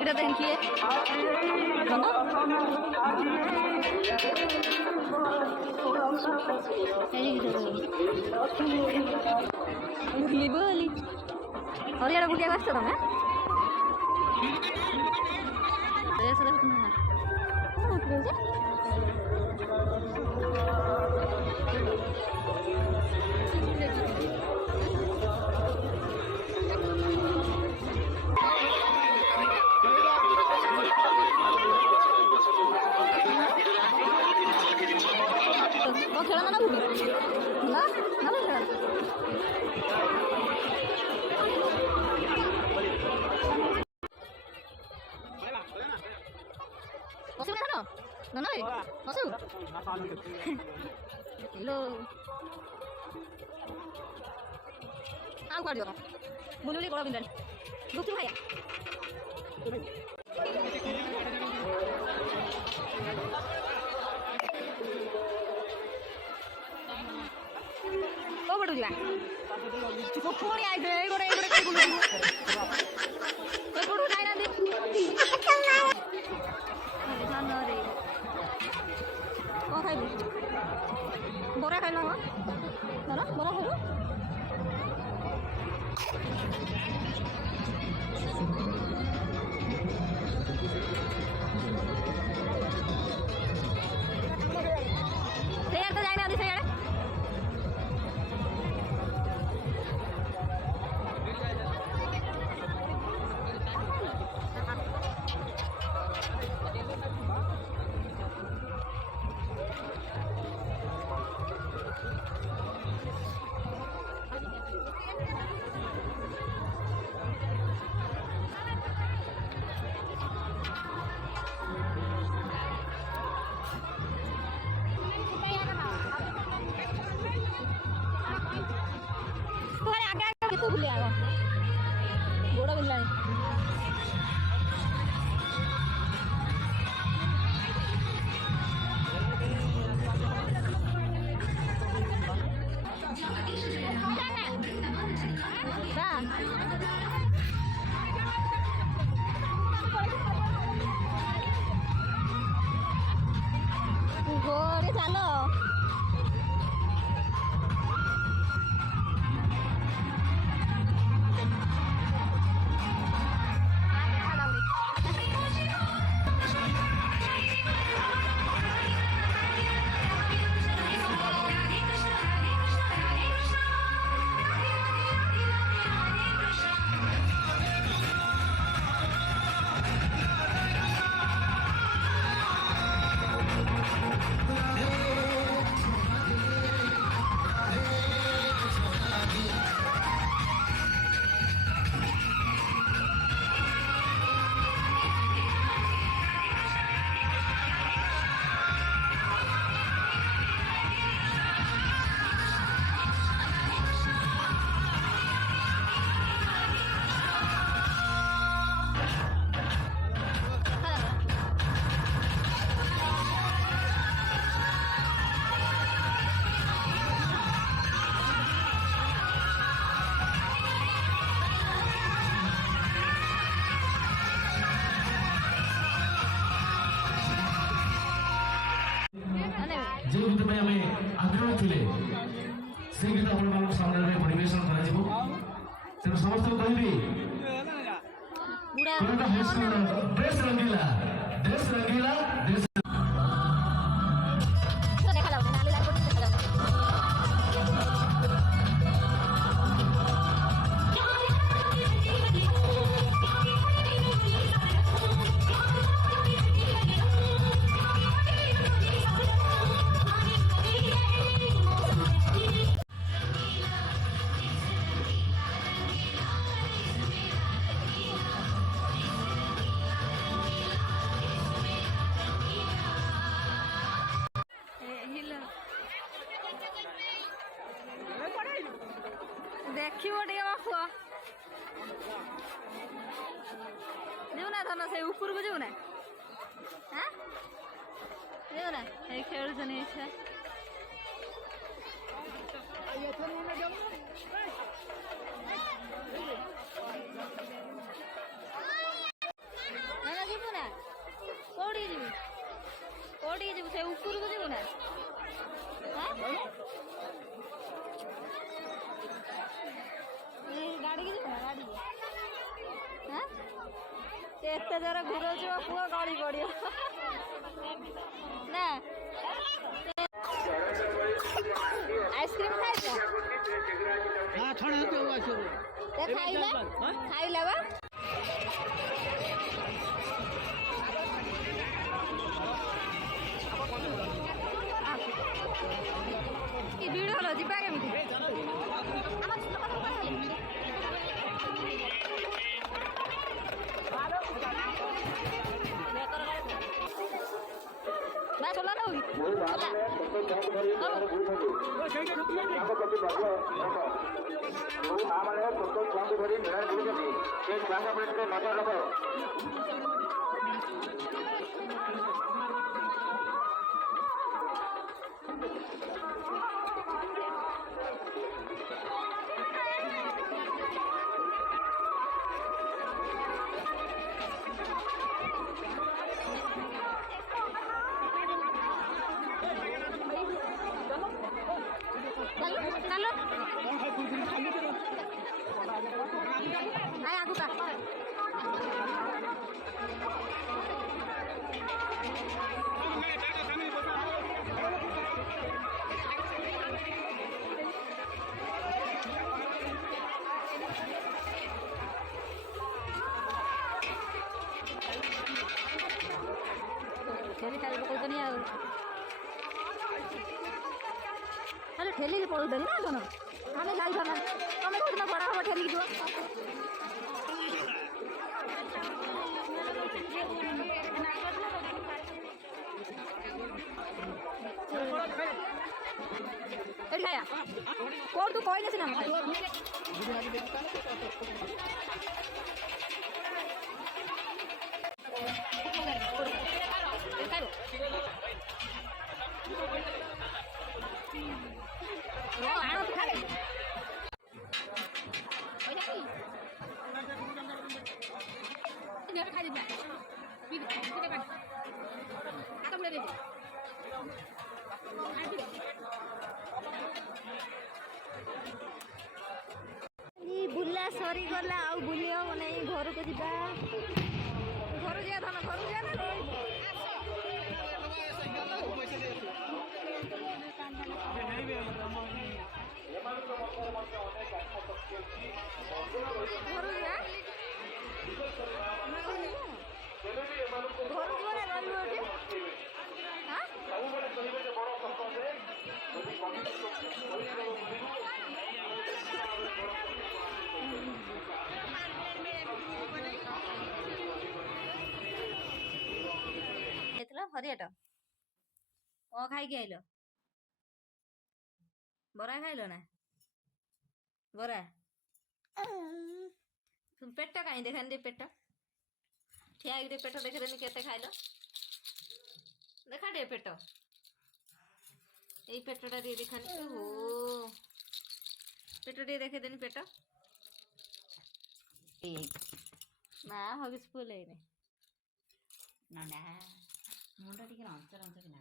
এটা দেখেন কি beli oh dia ada beli apa dong ya saya sudah kenal oh terus ya oh jalan mana bu enggak mana jalan masuk ke sana nana masuk hello aku ada orang boleh boleh kalau pindah betul ya oh betul juga cukup kali aja gore kayak dulu dulu naik nanti oh kayak gitu boleh kayak nama mana boleh dulu saya tuh jangan nanti saya itu beli apa? Bodoh beli. Oh, di sana. जो गीत पे हमें आग्रह थिले से गीत आपण मान सामने रे परिवेशन करा जिवो तेन समस्त कहबी पूरा देश रंगीला देश ଦେଖିବ ଟିକେ ମୋ ପୁଅ ଯିବୁ ନା ଧନ ସେଇ ଉପରକୁ ଯିବୁ ନା ଯିବୁ ନା ଏଇ ଖେଳୁଛନ୍ତି ଇଚ୍ଛା हां एते जरा घुरो जो पुओ गली पड़ियो ना आइसक्रीम खाइला हाँ थोड़ा तो आसो ते खाइला खाइला बा ಈ ವಿಡಿಯೋ ಅಲ್ಲ ಜಿಪ್ಪಾಗೆ ಮಿತಿ ಅಮ್ಮ ಚಿಕ್ಕ ಕಥೆ ಬಾ ಚಲೋ ನೋ चलो आए आगू का ठेली चाली पकड़ नहीं आवे अरे ठेली के पकड़ देना कौन हमें लाई करना हमें खुद में बड़ा हुआ ठेली की दो खाया कौन तू कोई नहीं ना आनो तो खा ले खा दे आता बोले दे बुला सरी गला आउ बुलियो नै घर को जिबा घर जिया धन घर जिया ना घर जिया घर जिया ना गली ओटे हां सबले कहिबे जे बड़ संकट रे यदि हरियाट ओ खाई आइल बरा खाइल ना बरा तुम पेट कहीं देखानी दे पेट ठिया पेट देखे देनी केते खाइल देखा दे पेट यही पेटा देखानी हो पेट देखे देनी पेट ना हगिस फुल है ना ना मुंडा टिके रंच रंच कि ना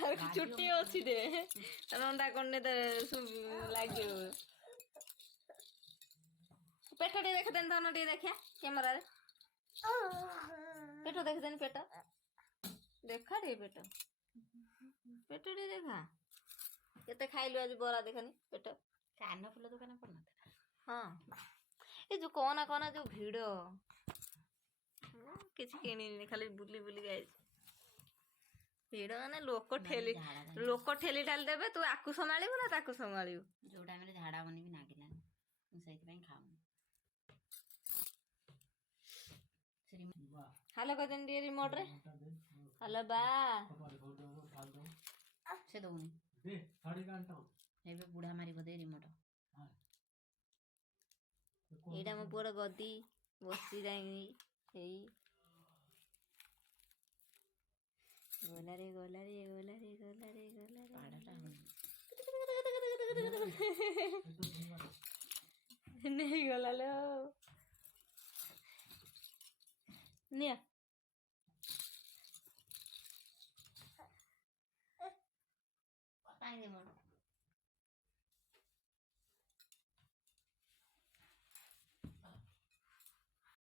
तार छुट्टी अछि दे रंडा करने त लागे पेट देखे देन धन देखिया कैमरा रे पेट देखे देन पेट देखा रे पेट पेट देखा केते खाइलु आज बरा देखनी पेट कान फुल दुकान पड़ना हां ए जो कोना कोना जो भीड़ किसी किनी खाली बुली बुली गई भीड़ माने लोक ठेली डाल देबे तू आकु संभाळिबु ना ताकु संभाळिबु जो टाइम रे झाडा बनी भी नागिला मु सहित पई खाऊ हेलो कदन दी रिमोट रे हेलो बा से दउनी दे साड़ी कांटा एबे बुढ़ा मारी बदे रिमोट एडा मो पुरा गदी बसी जाई एई गोला रे गोला रे गोला रे गोला रे गोला रे पाड़ाटा नहीं गोला लो निया पानी दे मोर